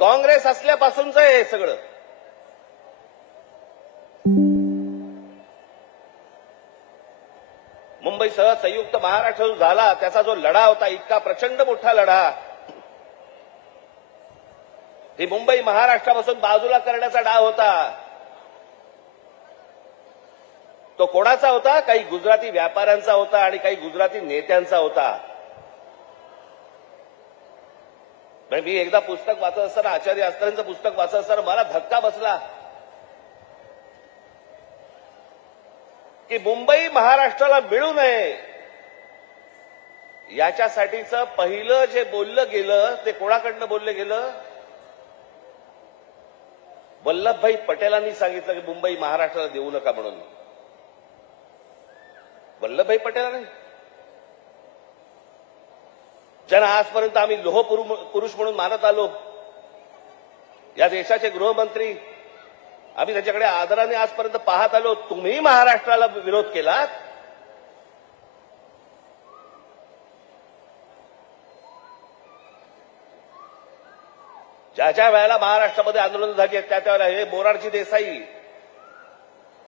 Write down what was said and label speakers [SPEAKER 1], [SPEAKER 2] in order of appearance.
[SPEAKER 1] काँग्रेस असल्यापासूनच आहे हे सगळं. मुंबईसह संयुक्त महाराष्ट्र जो झाला त्याचा जो लढा होता इतका प्रचंड मोठा लढा. ही मुंबई महाराष्ट्रापासून बाजूला करण्याचा डाव होता. तो कोणाचा होता? काही गुजराती व्यापाऱ्यांचा होता आणि काही गुजराती नेत्यांचा होता. मी एकदा पुस्तक वाचत असताना आचार्य अस्त्रांचं पुस्तक वाचत असताना मला धक्का बसला. की मुंबई महाराष्ट्राला मिळू नये. याच्यासाठीचं पहिलं जे बोललं गेलं ते कोणाकडनं बोललं गेलं? वल्लभभाई पटेलांनी सांगितलं की मुंबई महाराष्ट्राला देऊ नका म्हणून. वल्लभभाई पटेलांनी ज्यांना आजपर्यंत आम्ही लोह पुरु- पुरुष म्हणून मानत आलो. या देशाचे गृहमंत्री आम्ही त्याच्याकडे आदराने आजपर्यंत पाहत आलो. तुम्ही महाराष्ट्राला विरोध केलात. ज्या ज्या वेळेला महाराष्ट्रामध्ये आंदोलन झाली आहेत त्या त्यावेळेला हे बोराडची देसाई